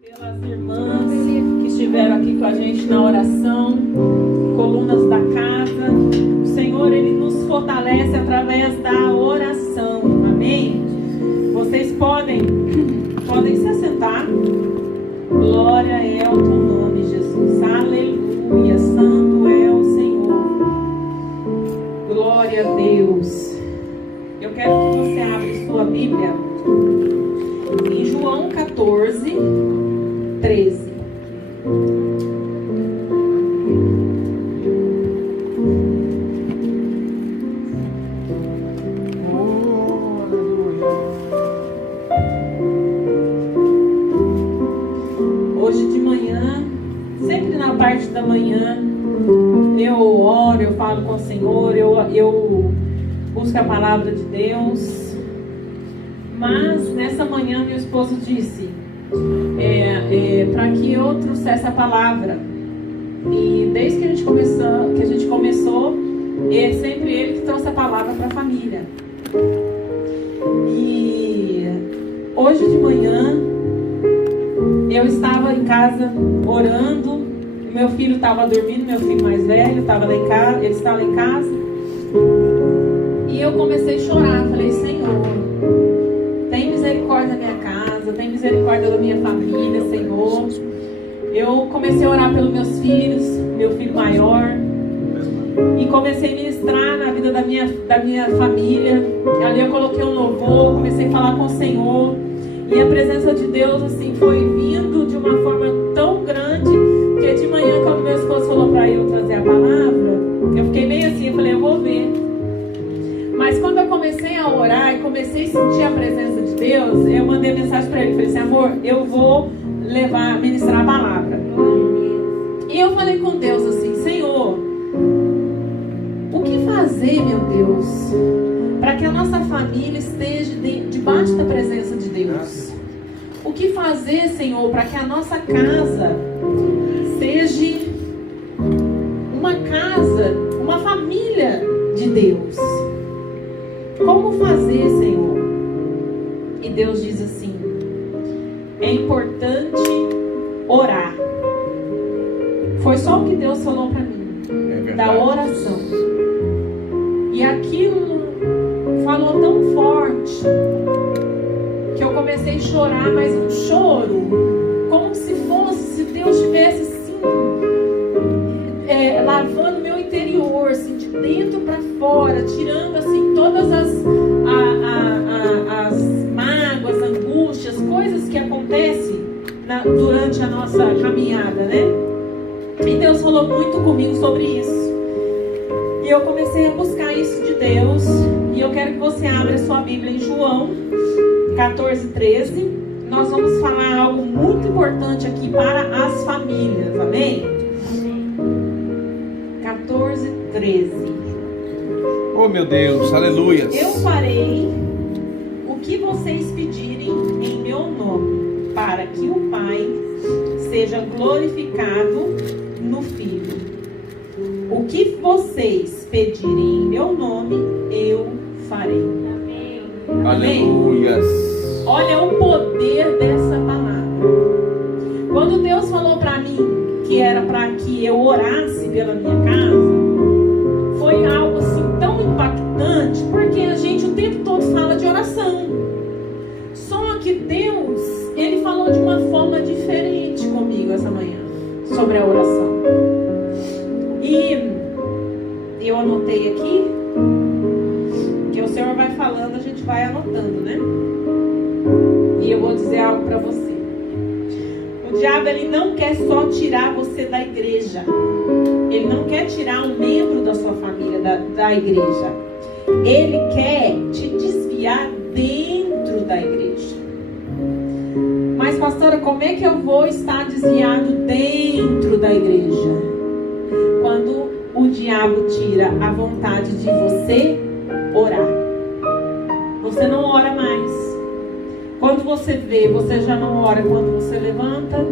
Pelas irmãs que estiveram aqui com a gente na oração, colunas da casa. O Senhor, Ele nos fortalece através da oração. Amém? Vocês podem se assentar. Glória é ao teu nome, Jesus. Aleluia. Santo é o Senhor. Glória a Deus. Eu quero que você abra sua Bíblia em João 14, 13. Hoje de manhã, sempre na parte da manhã, eu oro, eu falo com o Senhor, eu busco a palavra de Deus. Mas nessa manhã meu esposo disse para que eu trouxesse a palavra. E desde que a gente começou, é sempre ele que trouxe a palavra para a família. E hoje de manhã eu estava em casa orando. Meu filho estava dormindo, meu filho mais velho estava lá em casa, ele estava lá em casa. E eu comecei a chorar. Falei: Senhor, tem misericórdia da minha casa, tem misericórdia da minha família, Senhor. Eu comecei a orar pelos meus filhos, meu filho maior, e comecei a ministrar na vida da minha família. Ali eu coloquei um louvor, comecei a falar com o Senhor, e a presença de Deus assim foi vindo de uma forma tão grande, que de manhã, quando meu esposo falou para eu trazer a palavra, eu fiquei meio assim, eu falei: eu vou ver. Mas quando eu comecei a orar e comecei a sentir a presença de Deus, eu mandei mensagem para ele. Falei assim: amor, eu vou ministrar a palavra. E eu falei com Deus assim: Senhor, o que fazer, meu Deus, para que a nossa família esteja debaixo da presença de Deus? O que fazer, Senhor, para que a nossa casa seja uma casa, uma família de Deus? Como fazer, Senhor? E Deus diz assim: é importante orar. Foi só o que Deus falou para mim, da oração. E aquilo falou tão forte que eu comecei a chorar, mas um choro como se Deus estivesse assim, lavando meu interior, assim, de dentro para fora, tirando assim todas as mágoas, angústias, coisas que acontecem durante a nossa caminhada, né? E Deus falou muito comigo sobre isso. E eu comecei a buscar isso de Deus. E eu quero que você abra a sua Bíblia em João 14, 13. Nós vamos falar algo muito importante aqui para as famílias, amém? 14, 13. Oh, meu Deus, aleluia. Eu farei o que vocês pedirem em meu nome, para que o Pai seja glorificado no Filho. O que vocês pedirem em meu nome, eu farei. Amém. Aleluia. Olha o poder dessa palavra. Quando Deus falou para mim que era para que eu orasse pela minha casa, foi algo assim tão impactante, porque a gente o tempo todo fala de oração. Só que Deus, Ele falou de uma forma diferente comigo essa manhã, sobre a oração. E eu anotei aqui, que o Senhor vai falando, a gente vai anotando, né? E eu vou dizer algo para você. O diabo, ele não quer só tirar você da igreja. Ele não quer tirar um membro da sua família da igreja. Ele quer te desviar dentro da igreja. Mas, pastora, como é que eu vou estar desviado dentro da igreja? Quando o diabo tira a vontade de você orar. Você não ora mais. Quando você vê, você já não ora quando você levanta.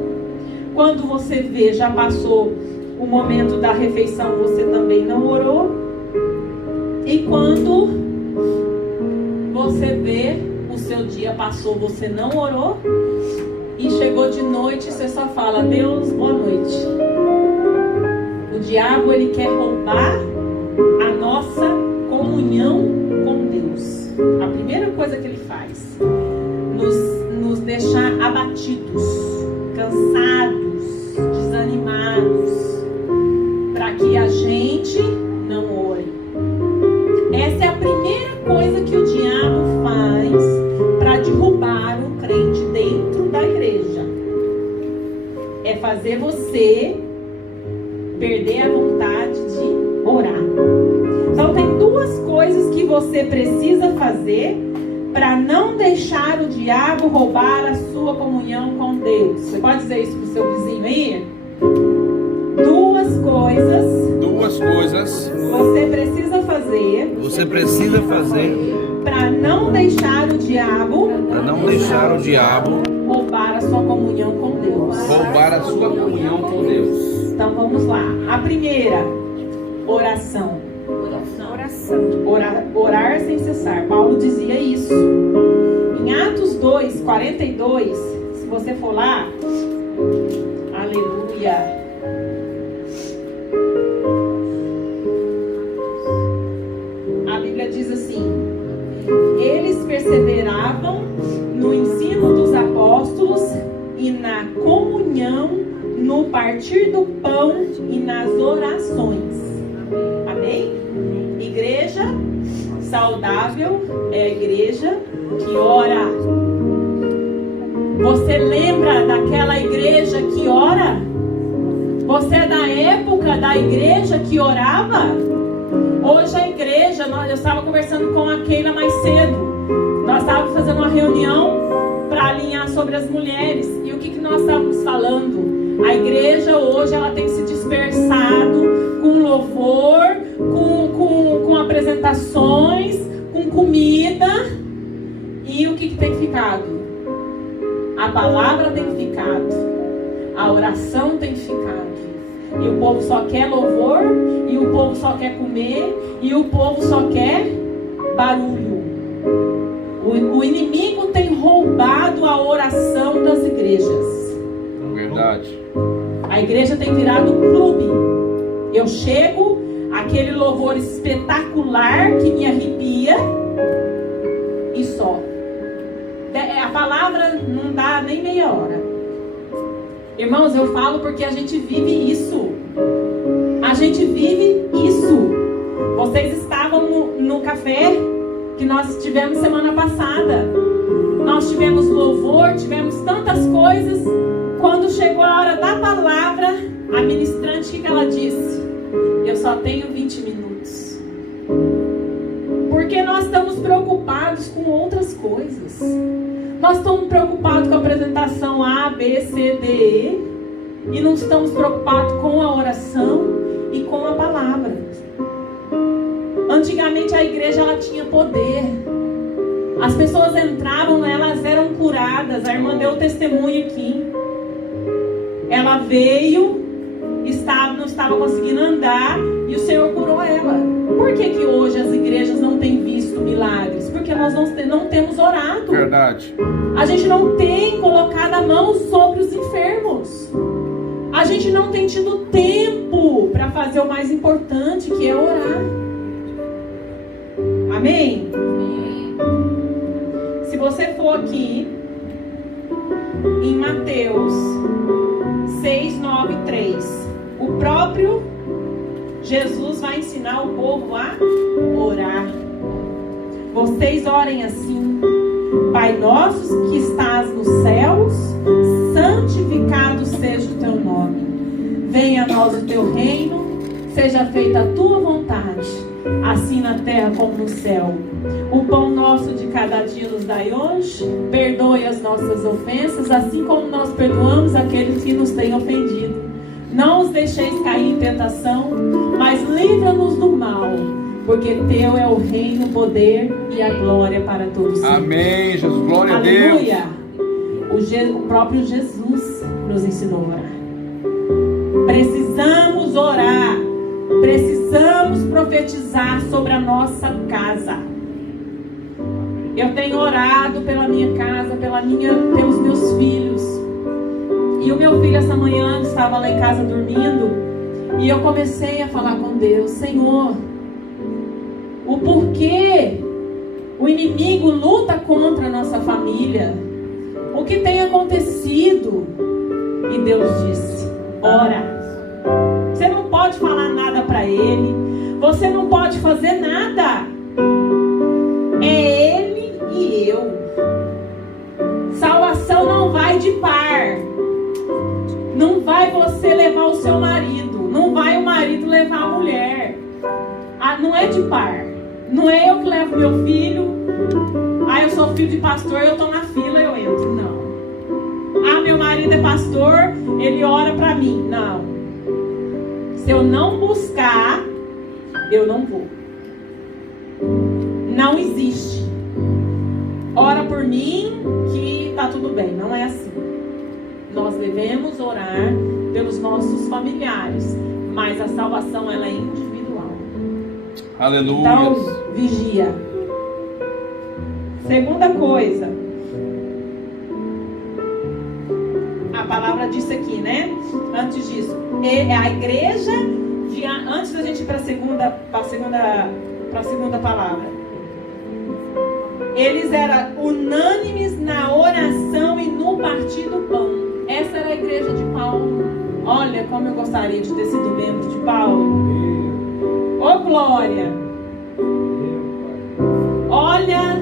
Quando você vê, já passou o momento da refeição, você também não orou. E quando você vê, o seu dia passou, você não orou. e chegou de noite e você só fala: Deus, boa noite. O diabo, ele quer roubar a nossa comunhão com Deus. A primeira coisa que ele faz, nos deixar abatidos, cansados, desanimados, para que a gente não ore. Essa é a primeira coisa que o diabo faz para derrubar o crente dentro da igreja. É fazer você perder a vontade de orar. Então tem duas coisas que você precisa fazer para não deixar o diabo roubar a sua comunhão com Deus. Você pode dizer isso pro seu vizinho aí? Duas coisas você precisa fazer para não deixar o diabo roubar a sua comunhão com Deus. Então vamos lá. A primeira, oração. Orar sem cessar. Paulo dizia isso. Em Atos 2, 42, se você for lá, aleluia. A Bíblia diz assim: eles perseveravam no ensino dos apóstolos e na comunhão, no partir do pão e nas orações. Amém? Igreja saudável é a igreja que ora. Você lembra daquela igreja que ora? Você é da época da igreja que orava? Hoje a igreja, eu estava conversando com a Keila mais cedo. Nós estávamos fazendo uma reunião para alinhar sobre as mulheres. E o que nós estávamos falando? A igreja hoje ela tem se dispersado com louvor, com apresentações, com comida. E o que tem ficado? A palavra tem ficado, a oração tem ficado. E o povo só quer louvor, e o povo só quer comer, e o povo só quer barulho. O inimigo tem roubado a oração das igrejas. Verdade. A igreja tem virado um clube. Eu chego, aquele louvor espetacular que me arrepia, e só. A palavra não dá nem meia hora. Irmãos, eu falo porque a gente vive isso. A gente vive isso. Vocês estavam no café que nós tivemos semana passada. Nós tivemos louvor, tivemos tantas coisas. Quando chegou a hora da palavra, a ministrante, o que ela disse? Eu só tenho 20 minutos. Porque nós estamos preocupados com outras coisas. Nós estamos preocupados com a apresentação A, B, C, D, E. E não estamos preocupados com a oração e com a palavra. Antigamente a igreja ela tinha poder. As pessoas entravam, elas eram curadas. A irmã deu testemunho aqui. Ela veio, não estava conseguindo andar e o Senhor curou ela. Por que hoje as igrejas não têm visto milagres? Porque nós não temos orado. Verdade. A gente não tem colocado a mão sobre os enfermos. A gente não tem tido tempo para fazer o mais importante, que é orar. Amém? Se você for aqui em Mateus 6, 9, 3, o próprio Jesus vai ensinar o povo a orar. Vocês orem assim: Pai nosso que estás nos céus, santificado seja o teu nome. Venha a nós o teu reino, seja feita a tua vontade, assim na terra como no céu. O pão nosso de cada dia nos dai hoje. Perdoe as nossas ofensas, assim como nós perdoamos aqueles que nos têm ofendido. Não os deixeis cair em tentação, mas livra-nos do mal, porque teu é o reino, o poder e a glória para todos sempre. Amém, Jesus, glória Aleluia. a Deus. O próprio Jesus nos ensinou a orar. Precisamos orar. Precisamos profetizar sobre a nossa casa. Eu tenho orado pela minha casa, pelos meus filhos. E o meu filho essa manhã estava lá em casa dormindo, e eu comecei a falar com Deus: Senhor, o porquê o inimigo luta contra a nossa família? O que tem acontecido? E Deus disse: ora. Você não pode falar nada para ele, você não pode fazer nada. É ele e eu. Salvação não vai de par. Não vai você levar o seu marido, não vai o marido levar a mulher. Não é de par. Não é eu que levo meu filho. Eu sou filho de pastor, eu estou na fila, eu entro. Não. Meu marido é pastor, ele ora para mim. Não. Se eu não buscar, eu não vou. Não existe. Ora por mim que tá tudo bem. Não é assim. Nós devemos orar pelos nossos familiares, mas a salvação ela é individual. Aleluia. Então, vigia. Segunda coisa, a palavra disse aqui, né? Antes disso, a igreja, antes da gente ir para a segunda palavra, eles eram unânimes na oração e no partir do pão. Essa era a igreja de Paulo. Olha como eu gostaria de ter sido membro de Paulo. Ô glória! Olha,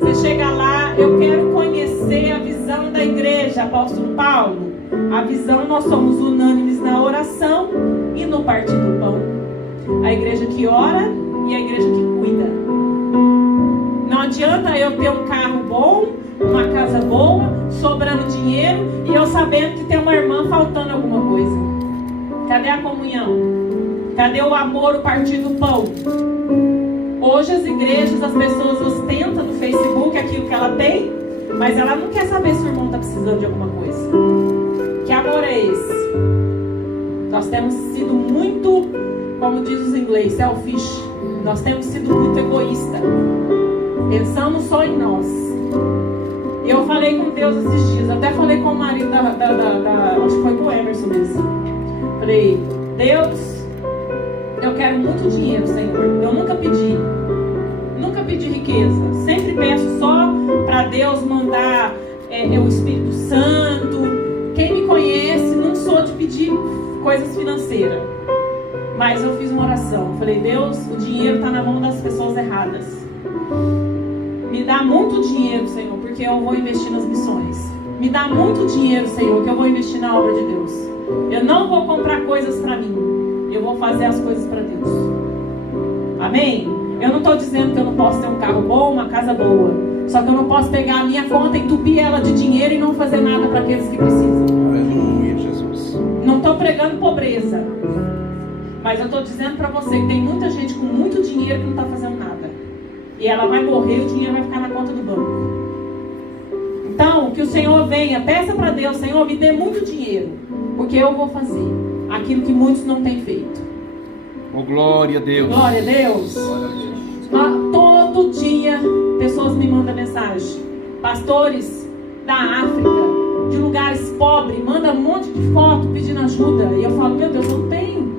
você chega lá, eu quero conhecer a visão da igreja, apóstolo Paulo. A visão, nós somos unânimes na oração e no partir do pão. A igreja que ora e a igreja que cuida. Não adianta eu ter um carro bom, uma casa boa, sobrando dinheiro e eu sabendo que tem uma irmã faltando alguma coisa. Cadê a comunhão? Cadê o amor, o partir do pão? Hoje as igrejas, as pessoas ostentam no Facebook aquilo que ela tem, mas ela não quer saber se o irmão está precisando de alguma coisa. Que amor é esse? Nós temos sido muito, como diz os ingleses, selfish. Nós temos sido muito egoístas. Pensamos só em nós. Eu falei com Deus esses dias, até falei com o marido acho que foi com o Emerson mesmo. Falei: Deus, eu quero muito dinheiro, Senhor. Eu nunca pedi riqueza. Sempre peço só para Deus mandar o Espírito Santo. Quem me conhece, não sou de pedir coisas financeiras. Mas eu fiz uma oração. Falei: Deus, o dinheiro está na mão das pessoas erradas. Me dá muito dinheiro, Senhor, porque eu vou investir nas missões. Me dá muito dinheiro, Senhor, que eu vou investir na obra de Deus. Eu não vou comprar coisas para mim. Eu vou fazer as coisas para Deus. Amém? Eu não estou dizendo que eu não posso ter um carro bom, uma casa boa. Só que eu não posso pegar a minha conta, entupir ela de dinheiro e não fazer nada para aqueles que precisam. Aleluia, Jesus. Não estou pregando pobreza. Mas eu estou dizendo para você que tem muita gente com muito dinheiro que não está fazendo nada. E ela vai morrer e o dinheiro vai ficar na conta do banco. Então, que o Senhor venha, peça para Deus: Senhor, me dê muito dinheiro, porque eu vou fazer aquilo que muitos não têm feito. Oh, glória a Deus. Glória a Deus. Todo dia, pessoas me mandam mensagem. Pastores da África, de lugares pobres, mandam um monte de foto pedindo ajuda. E eu falo: meu Deus, eu não tenho.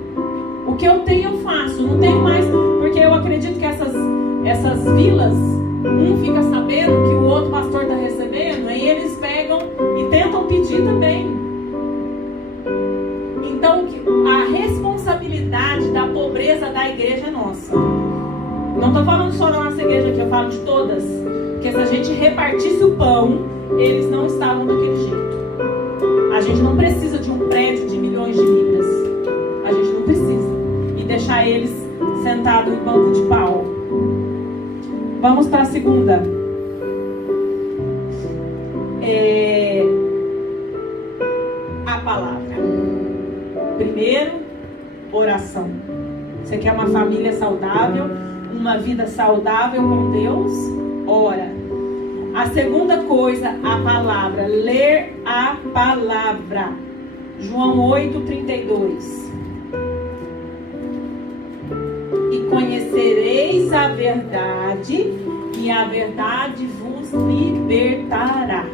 O que eu tenho eu faço, não tenho mais. Porque eu acredito que essas vilas, um fica sabendo que o outro pastor está recebendo, aí eles pegam e tentam pedir também. Então a responsabilidade da pobreza da igreja é nossa. Não estou falando só da nossa igreja aqui, eu falo de todas. Porque se a gente repartisse o pão, eles não estavam daquele jeito. A gente não precisa de um prédio de milhões de libras. A gente não precisa. E deixar eles sentados em banco de pau. Vamos para a segunda. A palavra. Primeiro, oração. Você quer uma família saudável, uma vida saudável com Deus? Ora. A segunda coisa, a palavra. Ler a palavra. João 8:32. E conhecereis a verdade, e a verdade vos libertará.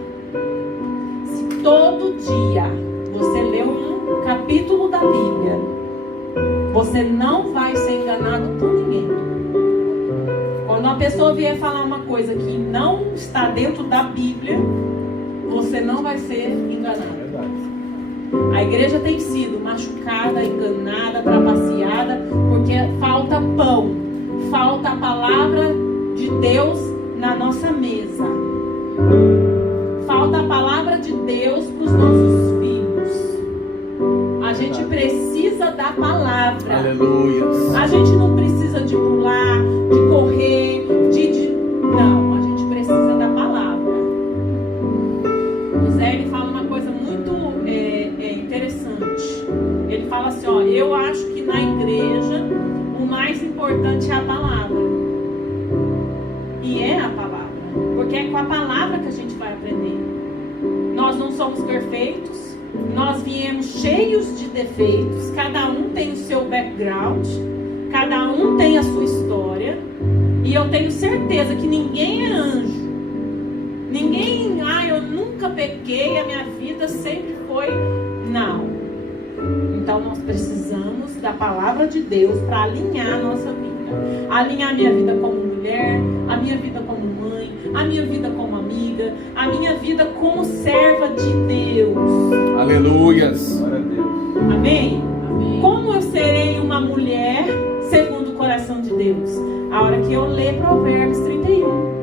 Se todo dia da Bíblia, você não vai ser enganado por ninguém. Quando uma pessoa vier falar uma coisa que não está dentro da Bíblia, você não vai ser enganado. A igreja tem sido machucada, enganada, trapaceada, porque falta pão, falta a palavra de Deus na nossa mesa. Falta a palavra de Deus para os nossos filhos. A gente precisa da palavra. Aleluia. A gente não precisa de pular, de correr, não, a gente precisa da palavra. O Zé, ele fala uma coisa muito interessante. Ele fala assim, ó, eu acho que na igreja o mais importante é a palavra. E é a palavra, porque é com a palavra que a gente vai aprender. Nós não somos perfeitos, nós viemos cheios de defeitos, cada um tem o seu background, cada um tem a sua história, e eu tenho certeza que ninguém é anjo. Ninguém, eu nunca pequei, a minha vida sempre foi. Não. Então nós precisamos da palavra de Deus para alinhar a nossa vida. Alinhar a minha vida como mulher, a minha vida como mãe, a minha vida como amiga, a minha vida como serva de Deus. Aleluias. Amém? Amém? Como eu serei uma mulher segundo o coração de Deus? A hora que eu ler Provérbios 31.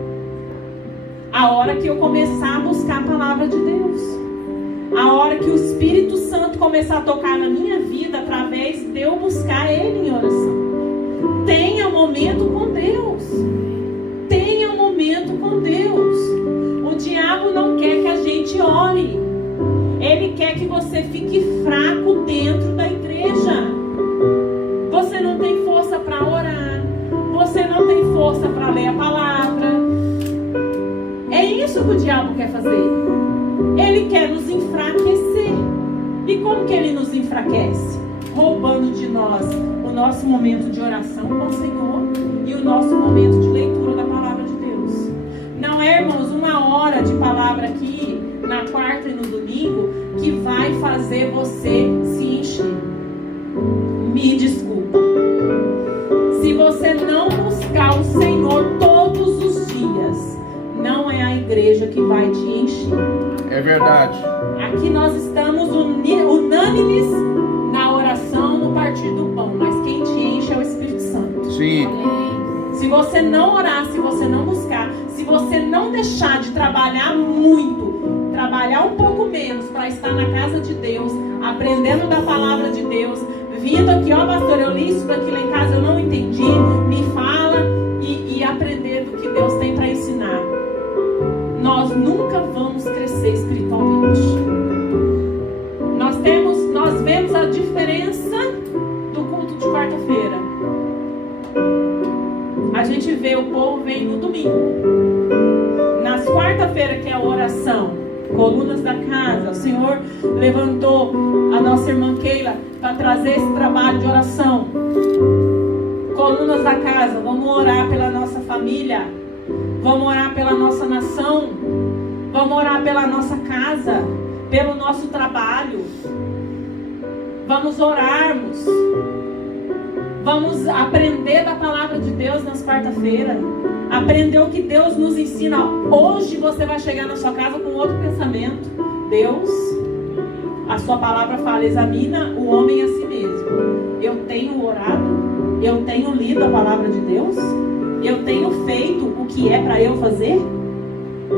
A hora que eu começar a buscar a palavra de Deus. A hora que o Espírito Santo começar a tocar na minha vida através de eu buscar Ele em oração. Tenha um momento com Deus. Tenha um momento com Deus. O diabo não quer que a gente ore. Ele quer que você fique fraco dentro da igreja. Você não tem força para orar. Você não tem força para ler a palavra. É isso que o diabo quer fazer. Ele quer nos enfraquecer. E como que ele nos enfraquece? Roubando de nós o nosso momento de oração com o Senhor e o nosso momento de leitura da palavra de Deus. Não é, irmãos, uma hora de palavra aqui, na quarta e no domingo, que vai fazer você se encher. Me desculpa. Se você não buscar o Senhor todos os dias, não é a igreja que vai te encher. É verdade. Aqui nós estamos unânimes na oração, no partir do pão, mas quem te enche é o Espírito Santo. Sim. Se você não orar, se você não buscar, se você não deixar de trabalhar muito, trabalhar um pouco menos para estar na casa de Deus, aprendendo da palavra de Deus, vindo aqui, ó pastor, eu li isso daqui lá em casa, eu não entendi, me fala e aprender do que Deus tem para ensinar. Nós nunca vamos crescer espiritualmente. Nós vemos a diferença do culto de quarta-feira. A gente vê, o povo vem no domingo. Nas quarta-feira, que é a oração, colunas da casa, o Senhor levantou a nossa irmã Keila para trazer esse trabalho de oração. Colunas da casa, vamos orar pela nossa família, vamos orar pela nossa nação, vamos orar pela nossa casa, pelo nosso trabalho. Vamos orarmos. Vamos aprender da palavra de Deus nas quarta-feiras. Aprender o que Deus nos ensina. Hoje você vai chegar na sua casa com outro pensamento. Deus, a sua palavra fala, examina o homem a si mesmo. Eu tenho orado, eu tenho lido a palavra de Deus, eu tenho feito o que é para eu fazer.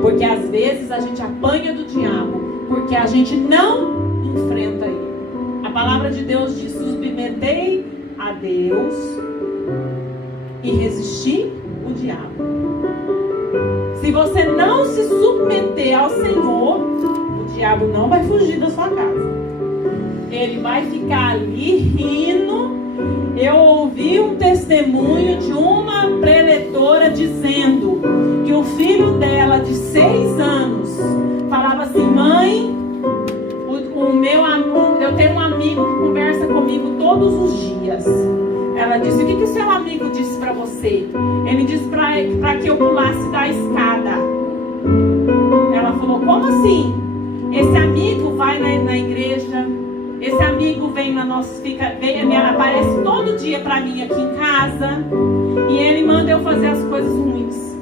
Porque às vezes a gente apanha do diabo, porque a gente não enfrenta ele. A palavra de Deus diz: submetei a Deus e resistir o diabo. Se você não se submeter ao Senhor, o diabo não vai fugir da sua casa. Ele vai ficar ali rindo. Eu ouvi um testemunho de uma preletora dizendo que o filho dela de 6 anos falava assim: mãe, eu tenho um amigo que conversa comigo todos os dias. Ela disse: o que o seu amigo disse para você? Ele disse para que eu pulasse da escada. Ela falou: como assim? Esse amigo vai na igreja, Esse amigo vem na nossa, aparece todo dia pra mim aqui em casa. E ele manda eu fazer as coisas ruins.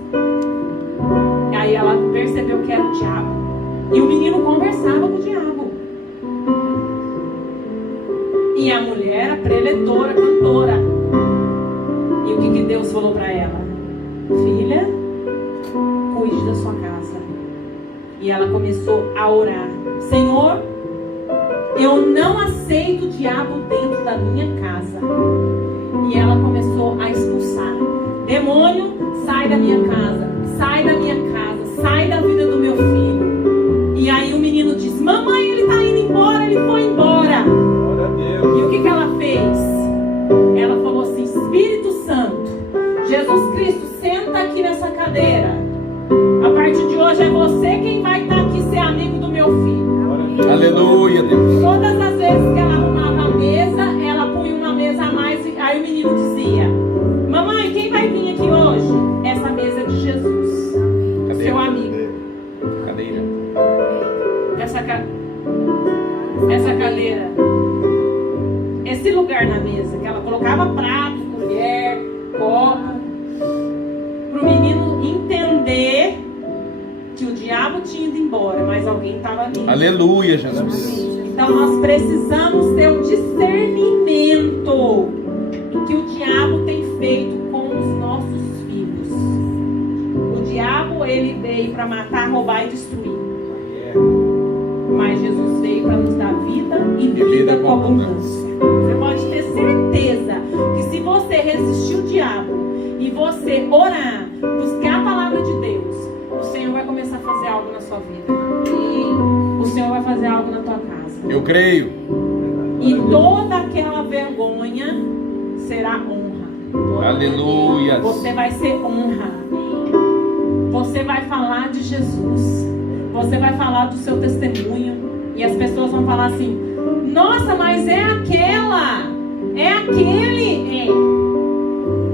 Aí ela percebeu que era o diabo. E o menino conversava com o diabo. E a mulher, a preletora, cantora. E o que Deus falou pra ela? Filha, cuide da sua casa. E ela começou a orar. Senhor, eu não aceito o diabo dentro da minha casa. E ela começou a expulsar. Demônio, sai da minha casa. Sai da minha casa. Sai da vida do meu filho. E aí o menino diz: mamãe, ele está indo embora. Ele foi embora. Glória a Deus. E o que ela fez? Ela falou assim: Espírito Santo, Jesus Cristo, senta aqui nessa cadeira. A partir de hoje é você quem vai estar aqui, ser amigo do meu filho. Aleluia, Deus. Todas as vezes que ela arrumava a mesa, ela punha uma mesa a mais. Aí o menino dizia: mamãe, quem vai vir aqui hoje? Essa mesa é de Jesus. Cadeira. Seu amigo. Cadeira. Essa cadeira. Esse lugar na mesa, que ela colocava prato, colher, copo, para o menino entender que o diabo tinha ido embora, mas alguém estava ali. Aleluia, Jesus. Então nós precisamos ter um discernimento do que o diabo tem feito com os nossos filhos. O diabo, ele veio para matar, roubar e destruir. Mas Jesus veio para nos dar vida e vida com abundância. Você pode ter certeza que se você resistir o diabo e você orar, buscar a palavra de Deus, o Senhor vai começar a fazer algo na sua vida. E o Senhor vai fazer algo na tua casa. Eu creio. E toda aquela vergonha será honra. Aleluia. Você vai ser honra. Você vai falar de Jesus. Você vai falar do seu testemunho. E as pessoas vão falar assim: nossa, mas é aquela. É aquele. É.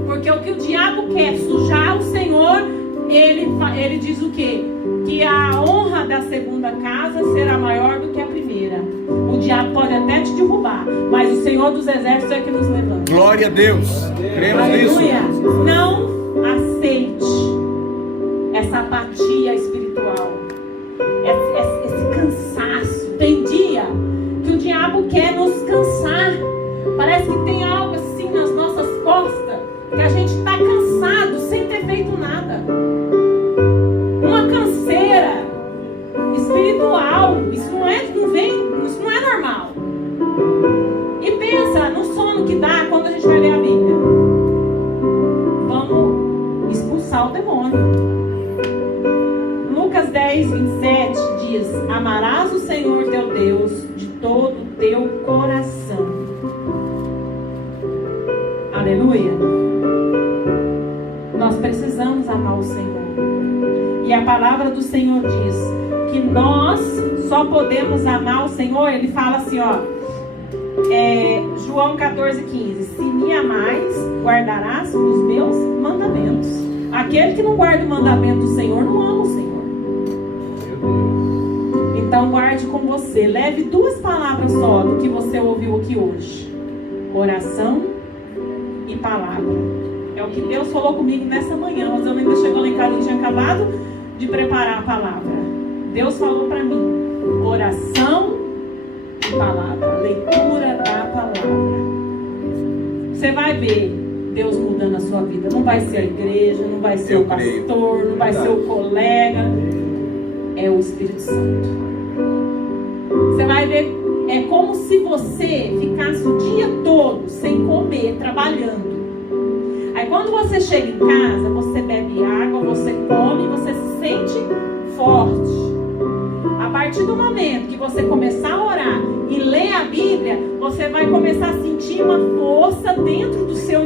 Porque o que o diabo quer, sujar o Senhor, ele diz o quê? Que a honra da segunda casa será maior do que a primeira. O diabo pode até te derrubar, mas o Senhor dos exércitos é que nos levanta. Glória a Deus. Cremos Aleluia. nisso. Não aceite essa apatia espiritual, esse cansaço. Tem dia que o diabo quer nos cansar. Parece que tem algo assim nas nossas costas, que a gente está cansado sem ter feito nada. Uma canseira espiritual. Isso não é normal. E pensa no sono que dá quando a gente vai ler a Bíblia. Vamos expulsar o demônio. Lucas 10, 27 diz: amarás o Senhor teu Deus de todo o teu coração. Aleluia. Nós precisamos amar o Senhor. E a palavra do Senhor diz que nós só podemos amar o Senhor. Ele fala assim, ó, João 14, 15: se me amais, guardarás os meus mandamentos. Aquele que não guarda o mandamento do Senhor não ama o Senhor. Então guarde com você. Leve 2 palavras só do que você ouviu aqui hoje: oração e palavra. É o que Deus falou comigo nessa manhã. Mas eu ainda chegou lá em casa e tinha acabado de preparar a palavra. Deus falou para mim: oração e palavra, leitura da palavra. Você vai ver Deus mudando a sua vida. Não vai ser a igreja, não vai ser o pastor, não vai ser o colega. É o Espírito Santo. Você vai ver, é como se você ficasse o dia todo sem comer, trabalhando. Aí quando você chega em casa, você bebe água, você come, você se sente forte. A partir do momento que você começar a orar e ler a Bíblia, você vai começar a sentir uma força dentro do seu